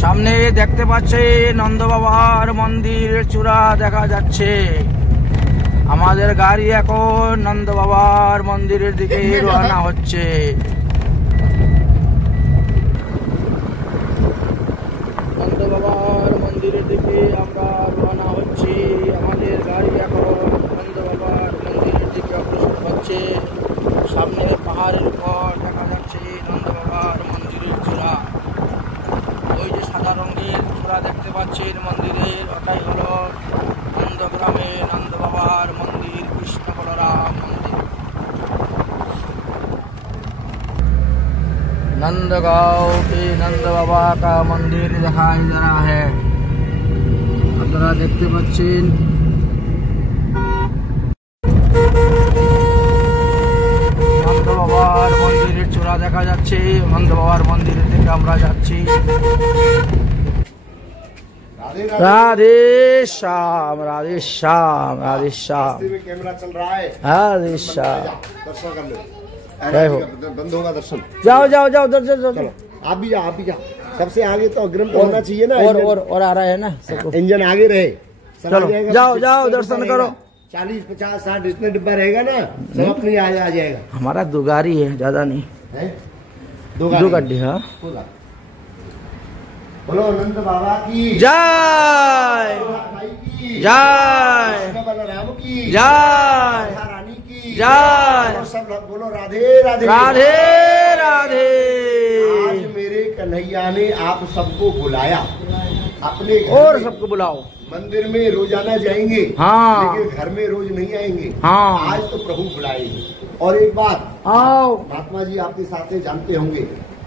সামনে দেখতে পাচ্ছে নন্দ বাবার মন্দিরের চূড়া দেখা যাচ্ছে। আমাদের গাড়ি এখন নন্দ বাবার মন্দিরের দিকে রওনা হচ্ছে। নন্দ বাবার মন্দিরের দিকে আমরা রওনা হচ্ছি। আমাদের গাড়ি এখন নন্দ বাবার মন্দিরের দিকে অগ্রসর হচ্ছে। সামনে পাহাড়ের উপর দেখা যাচ্ছে নন্দ বাবার মন্দিরের চূড়া। ওই যে সাদা রঙের চূড়া দেখতে পাচ্ছেন মন্দিরের, ওটাই হলো नंदग्रामे नंद बाबार मंदिर, कृष्ण बलराम मंदिर। नंदगांव के नंद बाबा का मंदिर दिखाई दे रहा है। আপনারা দেখতে পাচ্ছেন নন্দ বাবার মন্দিরের চূড়া দেখা যাচ্ছে। নন্দ বাবার মন্দিরের দিকে আমরা যাচ্ছি। राधे श्याम राधे श्याम राधे श्याम। कैमरा चल रहा है। राधे श्याम। दर्शन कर लो। बंद होगा दर्शन। जाओ जाओ जाओ दर्शन। आप भी जाओ, आप भी जाओ। सबसे आगे तो अग्रिम तो होना चाहिए ना। और आ रहा है ना सबको। इंजन आगे रहे। चलो जाओ जाओ दर्शन करो। 40, 50, 60 जितने डिब्बा रहेगा ना सब अपनी आ जाएगा। हमारा दो गाड़ी है, ज्यादा नहीं है। दो गाड़ी। हाँ बोलो नंद बाबा की जय, जय बलराम की जय, रानी की जय। सब बोलो राधे राधे राधे राधे। आज मेरे कन्हैया ने आप सबको बुलाया अपने घर और में। सबको बुलाओ। मंदिर में रोजाना जाएंगे, हाँ, लेकिन घर में रोज नहीं आएंगे। हाँ, आज तो प्रभु बुलाएंगे। और एक बात आओ महात्मा जी आपके साथ जानते होंगे,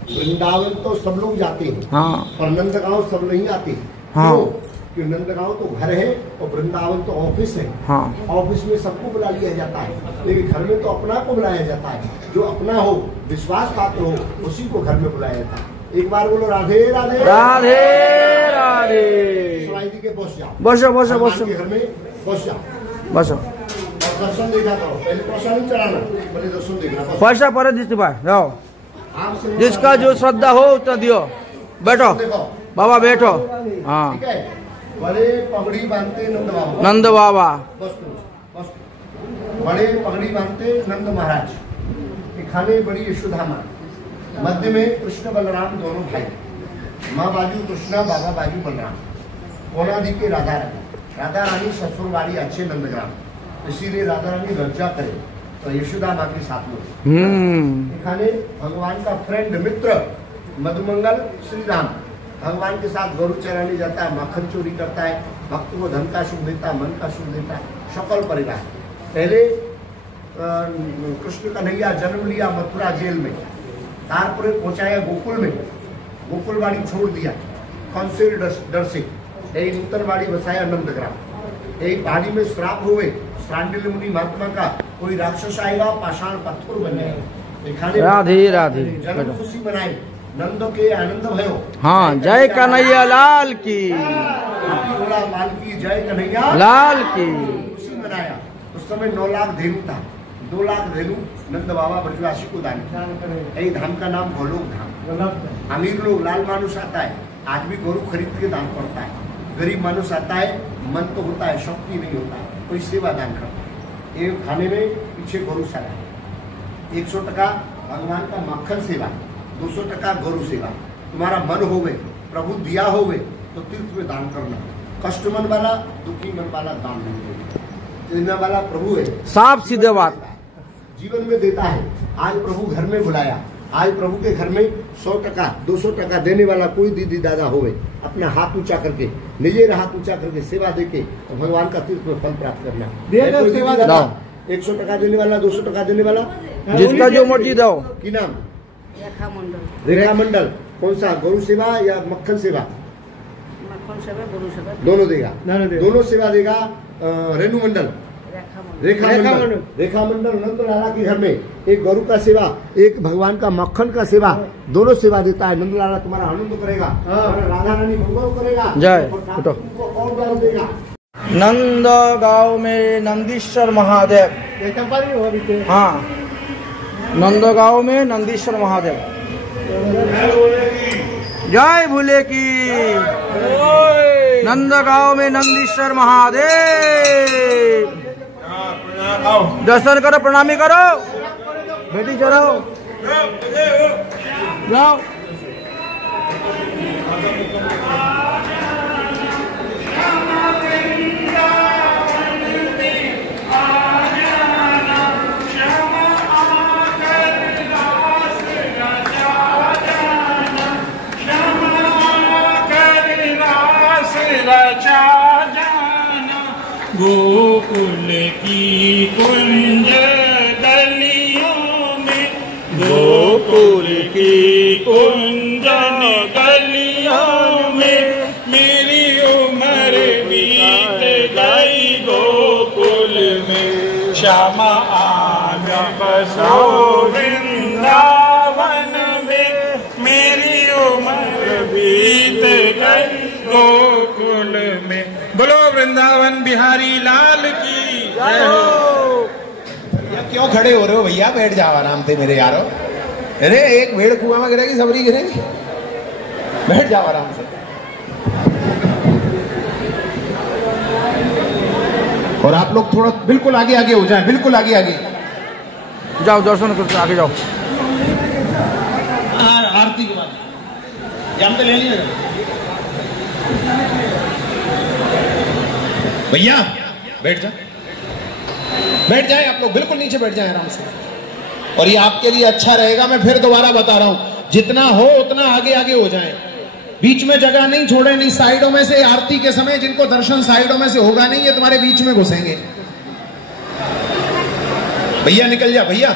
वृंदावन तो सब लोग जाते हैं, हाँ, और नंदगांव सब नहीं आते। हाँ, क्यों? नंदगांव तो घर है और वृंदावन तो ऑफिस है। हाँ, ऑफिस में सबको बुला लिया जाता है, लेकिन घर में तो अपना को बुलाया जाता है। जो अपना हो, विश्वास पात्र हो, उसी को घर में बुलाया जाता है। एक बार बोलो राधे राधे राधे राधे। शिवाजी जी के बस जाओ, बसो बसो बसो घर में बस जाओ, बसो। और दर्शन देखा करो। पहले पैसा नहीं चढ़ाना, पहले दर्शन देखना। पैसा पर दीदी भाई जाओ, आपसे जिसका जो श्रद्धा हो उतना दियो। बैठो बाबा बैठो। हाँ ठीक है। बड़े पगड़ी बांधते नंद बाबा, नंद बाबा। बस बस। बड़े पगड़ी बांधते नंद महाराज, खाने बड़ी यशोदा माँ, मध्य में कृष्ण बलराम दोनों भाई, माँ बाजू कृष्णा, बाबा बाजू बलराम, कोनादि के राधा रानी। राधा रानी ससुरवाड़ी अच्छे नंदग्राम, इसीलिए राधा रानी लज्जा करे तो यशोदा माँ के साथ में खाने। भगवान का फ्रेंड मित्र मधुमंगल श्री राम भगवान के साथ गरु चराने जाता है, माखन चोरी करता है, भक्त को धन का सुख देता है, मन का सुख देता है, सकल परिवार। पहले कृष्ण कन्हैया जन्म लिया मथुरा जेल में, तारपुरे पहुंचाया गोकुल में, गोकुलवाड़ी छोड़ दिया कंसेर डर से, यही नूतनवाड़ी बसाया नंदग्राम। यही पहाड़ी में श्राप हुए सांडिल्य मुनि महात्मा का, कोई राक्षस आएगा पाषाण पत्थर बन जाएगा। राधे राधे। जन्म खुशी मनाए, नंद के आनंद भयो। हाँ जय कन्हैया लाल की, लाल की जय कन्हैया लाल की। खुशी मनाया। उस समय 9 लाख धेनु था, 2 लाख धेनु नंद बाबा ब्रजवासी को दान किया। यही धाम का नाम गोलोक धाम। अमीर लोग लाल मानुष आता है, आज भी गोरु खरीद के दान करता है। गरीब मानुष आता है, मन तो होता है, शक्ति नहीं होता है, कोई सेवा दान करता है। एक खाने में पीछे गोरु सारा 100 टका भगवान का मक्खन सेवा, 200 टका गोरु सेवा। तुम्हारा मन हो गए, प्रभु दिया हो गए तो तीर्थ में दान करना। कष्ट मन वाला, दुखी मन वाला दान नहीं देगा। देने वाला प्रभु है, साफ सीधे बात जीवन में देता है। आज प्रभु घर में बुलाया, आज प्रभु के घर में 100 टका 200 टका देने वाला कोई दीदी दादा होवे, अपना हाथ ऊंचा करके, निजे हाथ ऊंचा करके सेवा देके तो भगवान का तीर्थ में फल प्राप्त करना। 100 टका देने वाला, 200 टका देने वाला, जिसका जो मर्जी दो। की नाम? रेखा मंडल। कौन सा, गौरु सेवा या मक्खन सेवा? मक्खन सेवा, गौरु सेवा दोनों देगा, दोनों सेवा देगा। रेणु मंडल, रेखा मंडल नंद लाला के घर में एक गौरु का सेवा, एक भगवान का मक्खन का सेवा, दोनों सेवा देता है। नंद लाला तुम्हारा आनंद करेगा, राधा रानी मंगल करेगा। जय और दान देगा। नंदगांव में नंदीश्वर महादेव। हाँ नंदगांव में नंदीश्वर महादेव। जय भोले की। नंदगांव में नंदीश्वर महादेव। दर्शन करो, प्रणामी करो, बेटी चढ़ाओ, जाओ। गोकुल की कुंज गलियों में, गोकुल की कुंजन गलियों में मेरी उम्र बीत गई गोकुल में। श्यामा आजा बसो वृंदावन में, मेरी उम्र बीत गई गोकुल में। बोलो वृंदावन बिहारी लाल की जय हो। क्यों खड़े हो रहे हो भैया? बैठ जाओ आराम से मेरे यारो। अरे एक भेड़ कुआं में गिरेगी, सबरी गिरेगी। बैठ जाओ आराम से। और आप लोग थोड़ा बिल्कुल आगे आगे हो जाएं, बिल्कुल आगे आगे जाओ, दर्शन करके आगे जाओ। आरती के बाद जाम तो ले लिया भैया। बैठ जाए, बैठ जाए आप लोग, बिल्कुल नीचे बैठ जाए आराम से। और ये आपके लिए अच्छा रहेगा, मैं फिर दोबारा बता रहा हूं, जितना हो उतना आगे आगे हो जाए, बीच में जगह नहीं छोड़े, नहीं साइडों में से। आरती के समय जिनको दर्शन साइडों में से होगा नहीं, ये तुम्हारे बीच में घुसेंगे। भैया निकल जा, भैया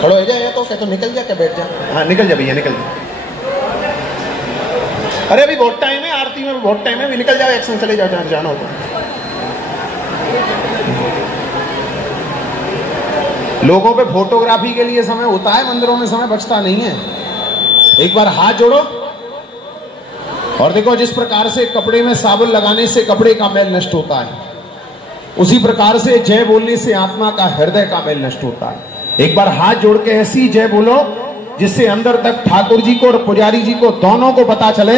खड़ो हो जाए तो क्या, तो निकल जा, क्या बैठ जा। हाँ निकल जा भैया, निकल जा। अरे अभी बहुत टाइम है, आरती में बहुत टाइम है, अभी निकल जाओ, एक्शन चले जाओ जहां जाना हो तो। लोगों पे फोटोग्राफी के लिए समय होता है, मंदिरों में समय बचता नहीं है। एक बार हाथ जोड़ो और देखो, जिस प्रकार से कपड़े में साबुन लगाने से कपड़े का मैल नष्ट होता है, उसी प्रकार से जय बोलने से आत्मा का, हृदय का मैल नष्ट होता है। एक बार हाथ जोड़ के ऐसी जय बोलो जिससे अंदर तक ठाकुर जी को और पुजारी जी को दोनों को पता चले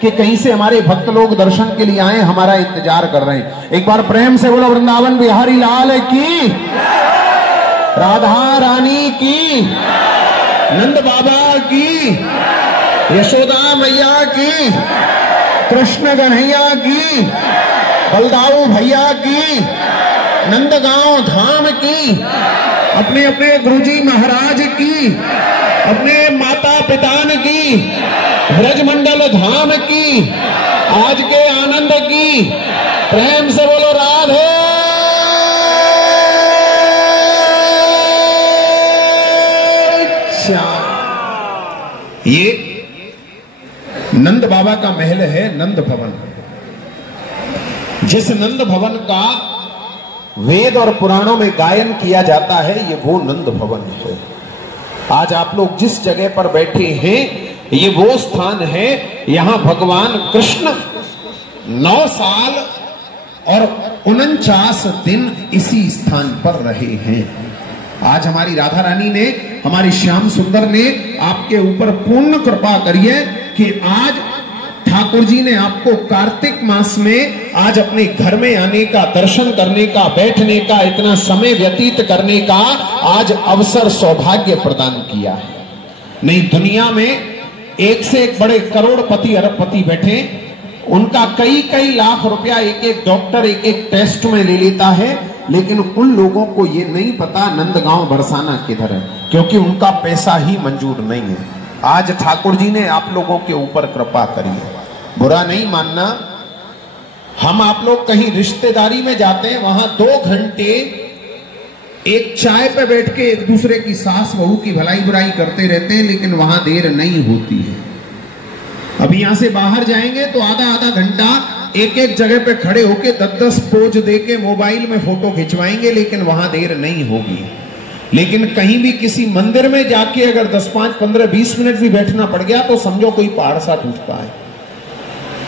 कि कहीं से हमारे भक्त लोग दर्शन के लिए आए, हमारा इंतजार कर रहे हैं। एक बार प्रेम से बोलो वृंदावन बिहारी लाल की, राधा रानी की, नंद बाबा की, यशोदा मैया की, कृष्ण कन्हैया की, बलदाऊ भैया की, नंदगांव धाम की, अपने अपने गुरुजी महाराज की, अपने माता पितान की, ब्रजमंडल धाम की, आज के आनंद की। प्रेम से बोलो राधे। ये नंद बाबा का महल है, नंद भवन। जिस नंद भवन का वेद और पुराणों में गायन किया जाता है, ये वो नंद भवन है। आज आप लोग जिस जगह पर बैठे हैं, ये वो स्थान है, यहां भगवान कृष्ण 9 साल और 49 दिन इसी स्थान पर रहे हैं। आज हमारी राधा रानी ने, हमारी श्याम सुंदर ने आपके ऊपर पूर्ण कृपा करी है कि आज ठाकुर जी ने आपको कार्तिक मास में आज अपने घर में आने का, दर्शन करने का, बैठने का, इतना समय व्यतीत करने का आज अवसर, सौभाग्य प्रदान किया है। नहीं, दुनिया में एक से एक बड़े करोड़पति अरबपति बैठे, उनका कई कई लाख रुपया एक एक डॉक्टर एक एक टेस्ट में ले लेता है, लेकिन उन लोगों को ये नहीं पता नंदगांव बरसाना किधर है, क्योंकि उनका पैसा ही मंजूर नहीं है। आज ठाकुर जी ने आप लोगों के ऊपर कृपा करी है, बुरा नहीं मानना। हम आप लोग कहीं रिश्तेदारी में जाते हैं, वहां 2 घंटे एक चाय पे बैठ के एक दूसरे की सास बहू की भलाई बुराई करते रहते हैं, लेकिन वहां देर नहीं होती है। अभी यहां से बाहर जाएंगे तो आधा आधा घंटा एक एक जगह पे खड़े होके 10-10 पोज देके मोबाइल में फोटो खिंचवाएंगे, लेकिन वहां देर नहीं होगी। लेकिन कहीं भी किसी मंदिर में जाके अगर 10, 5, 15, 20 मिनट भी बैठना पड़ गया तो समझो कोई पहाड़ सा टूटता है।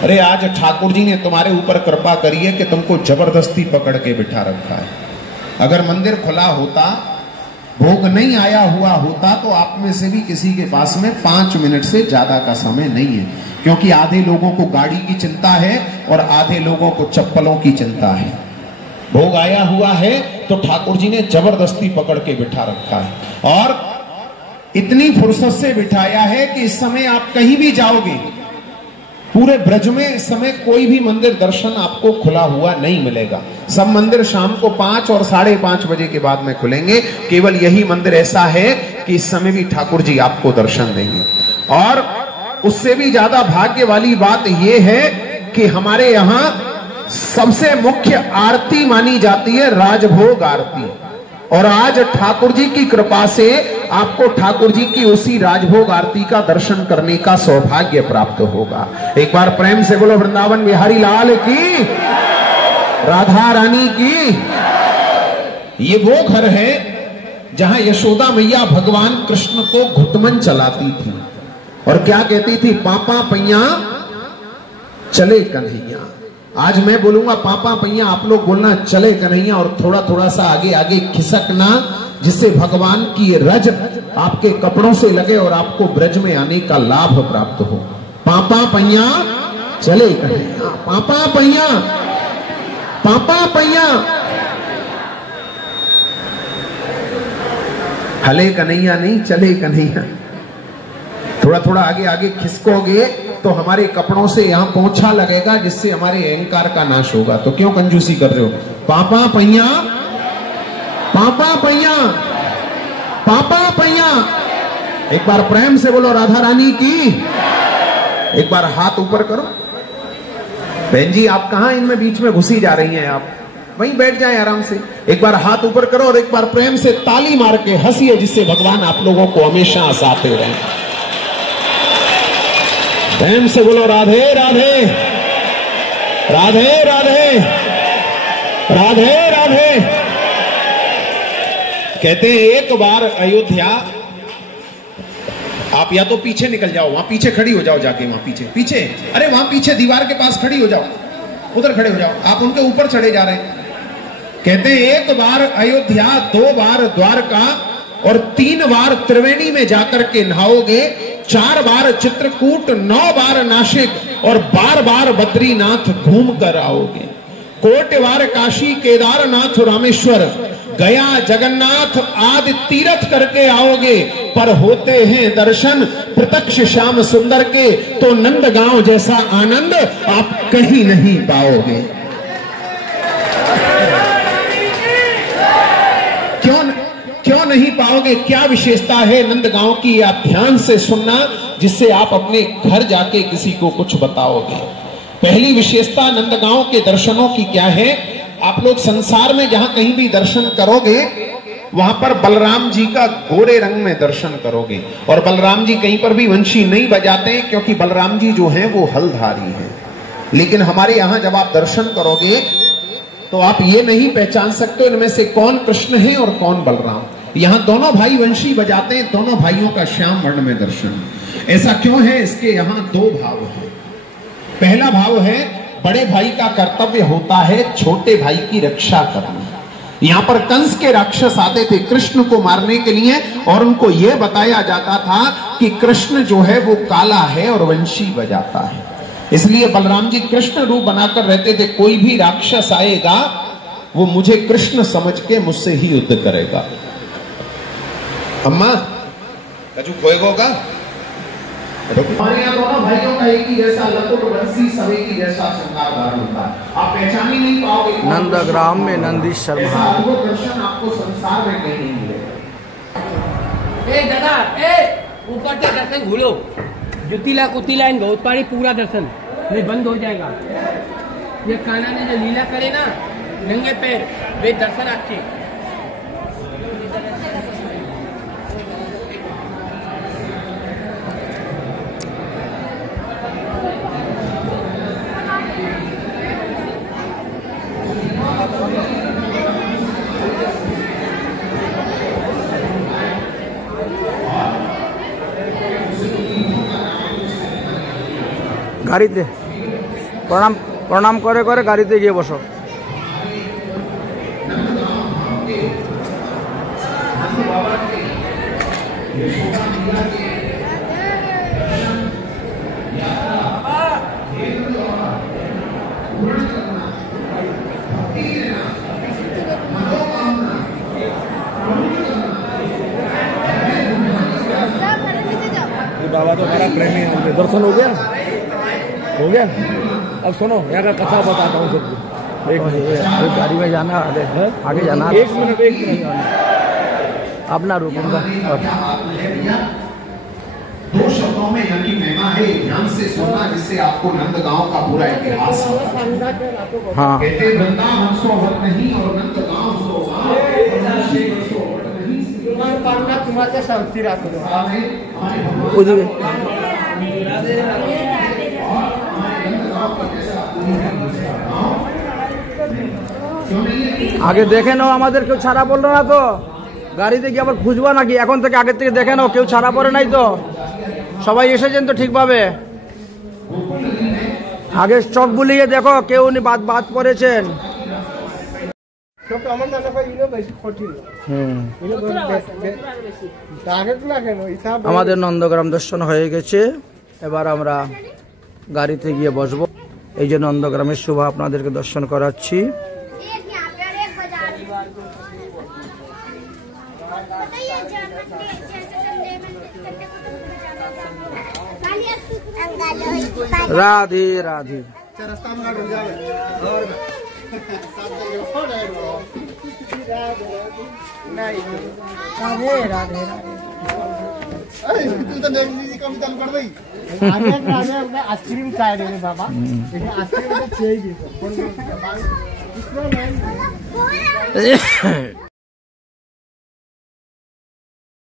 अरे आज ठाकुर जी ने तुम्हारे ऊपर कृपा करी है कि तुमको जबरदस्ती पकड़ के बिठा रखा है। अगर मंदिर खुला होता भोग नहीं आया हुआ होता तो आप में से भी किसी के पास में 5 मिनट से ज्यादा का समय नहीं है, क्योंकि आधे लोगों को गाड़ी की चिंता है और आधे लोगों को चप्पलों की चिंता है। भोग आया हुआ है तो ठाकुर जी ने जबरदस्ती पकड़ के बिठा रखा है, और इतनी फुर्सत से बिठाया है कि इस समय आप कहीं भी जाओगे, पूरे ब्रज में इस समय कोई भी मंदिर दर्शन आपको खुला हुआ नहीं मिलेगा। सब मंदिर शाम को 5 और 5:30 बजे के बाद में खुलेंगे। केवल यही मंदिर ऐसा है कि इस समय भी ठाकुर जी आपको दर्शन देंगे। और उससे भी ज्यादा भाग्य वाली बात यह है कि हमारे यहाँ सबसे मुख्य आरती मानी जाती है राजभोग आरती, और आज ठाकुर जी की कृपा से आपको ठाकुर जी की उसी राजभोग आरती का दर्शन करने का सौभाग्य प्राप्त होगा। एक बार प्रेम से बोलो वृंदावन बिहारी लाल की, राधा रानी की। ये वो घर है जहां यशोदा मैया भगवान कृष्ण को घुटमन चलाती थी और क्या कहती थी, पापा पैया चले कन्हैया। आज मैं बोलूंगा पापा पैया, आप लोग बोलना चले कन्हैया, और थोड़ा थोड़ा सा आगे आगे खिसकना, जिससे भगवान की रज आपके कपड़ों से लगे और आपको ब्रज में आने का लाभ प्राप्त हो। पापा पैया चले कन्हैया, पापा पैया, पापा पैया। हले कन्हैया नहीं, चले कन्हैया। थोड़ा थोड़ा आगे आगे खिसकोगे तो हमारे कपड़ों से यहां पोंछा लगेगा, जिससे हमारे अहंकार का नाश होगा। तो क्यों कंजूसी कर रहे हो? पापा पैया, पापा पैया, पापा पैया। एक बार प्रेम से बोलो राधा रानी की। एक बार हाथ ऊपर करो। बहन जी आप कहां इनमें बीच में घुसी जा रही हैं? आप वहीं बैठ जाएं आराम से। एक बार हाथ ऊपर करो और एक बार प्रेम से ताली मार के हंसिए, जिससे भगवान आप लोगों को हमेशा हंसाते रहें। प्रेम से बोलो राधे राधे, राधे राधे, राधे राधे। कहते हैं एक बार अयोध्या, आप या तो पीछे निकल जाओ, वहां पीछे खड़ी हो जाओ, जाके वहां पीछे पीछे, अरे वहां पीछे दीवार के पास खड़ी हो जाओ, उधर खड़े हो जाओ, आप उनके ऊपर चढ़े जा रहे हैं। कहते हैं एक बार अयोध्या, 2 बार द्वारका और 3 बार त्रिवेणी में जाकर के नहाओगे, 4 बार चित्रकूट, 9 बार नासिक और 12 बार बद्रीनाथ घूम कर आओगे। कोटवार काशी, केदारनाथ, रामेश्वर, गया, जगन्नाथ आदि तीर्थ करके आओगे, पर होते हैं दर्शन प्रत्यक्ष श्याम सुंदर के, तो नंदगांव जैसा आनंद आप कहीं नहीं पाओगे। क्यों नहीं पाओगे? क्या विशेषता है नंदगांव की? आप ध्यान से सुनना, जिससे आप अपने घर जाके किसी को कुछ बताओगे। पहली विशेषता नंदगांव के दर्शनों की क्या है? आप लोग संसार में जहां कहीं भी दर्शन करोगे, वहां पर बलराम जी का गोरे रंग में दर्शन करोगे, और बलराम जी कहीं पर भी वंशी नहीं बजाते, क्योंकि बलराम जी जो हैं वो हलधारी हैं। लेकिन हमारे यहां जब आप दर्शन करोगे तो आप ये नहीं पहचान सकते इनमें से कौन कृष्ण है और कौन बलराम। यहां दोनों भाई वंशी बजाते हैं, दोनों भाइयों का श्याम वर्ण में दर्शन। ऐसा क्यों है? इसके यहां 2 भाव है। पहला भाव है, बड़े भाई का कर्तव्य होता है छोटे भाई की रक्षा करना। यहां पर कंस के राक्षस आते थे कृष्ण को मारने के लिए, और उनको यह बताया जाता था कि कृष्ण जो है वो काला है और वंशी बजाता है। इसलिए बलराम जी कृष्ण रूप बनाकर रहते थे। कोई भी राक्षस आएगा वो मुझे कृष्ण समझ के मुझसे ही युद्ध करेगा। अम्मा कजू खोएगा। हमारे यहाँ दोनों भाइयों का एक ही जैसा लकुट बंसी, सब एक ही जैसा श्रृंगार धारण होता है। आप पहचान ही नहीं पाओगे। नंदग्राम में नंदीश्वर महाराज, वो दर्शन आपको संसार में कहीं नहीं मिलेगा। ए दादा, ए ऊपर से दर्शन भूलो, जुतिला कुतिला इन बहुत पारी पूरा दर्शन नहीं बंद हो जाएगा। ये कान्हा ने जो लीला करे ना नंगे पैर, वे दर्शन अच्छे। গাড়িতে প্রণাম করে করে গাড়িতে গিয়ে বসো। बाबा बाबा तो बड़ा प्रेमी है। दर्शन हो गया? हो गया। अब सुनो यहाँ का कथा बताता हूँ सबको। एक मिनट, गाड़ी में जाना है, आगे जाना। एक मिनट अपना रुकूंगा। दो शब्दों में यहाँ की महिमा है, ध्यान से सुनना, जिससे आपको नंदगांव का पूरा इतिहास पता। हाँ, कहते वृंदावन सोहत नहीं और नंदगांव আগে দেখে নাও, আমাদের কেউ ছাড়া পড়লো না তো? গাড়িতে গিয়ে আবার খুঁজবা নাকি? এখন থেকে আগের থেকে দেখে নাও, কেউ ছাড়া পড়ে নাই তো? সবাই এসেছেন তো ঠিকভাবে? আগে চোখ বুলিয়ে দেখো কেউ উনি বাদ পড়েছেন। আমাদের নন্দগ্রাম দর্শন হয়ে গেছে, এবার আমরা গাড়িতে গিয়ে বসবো। এই যে নন্দগ্রামের শোভা আপনাদেরকে দর্শন করাচ্ছি। राधे राधे। आइसक्रीम चाहिए बाबा, आइसक्रीम चाहिए।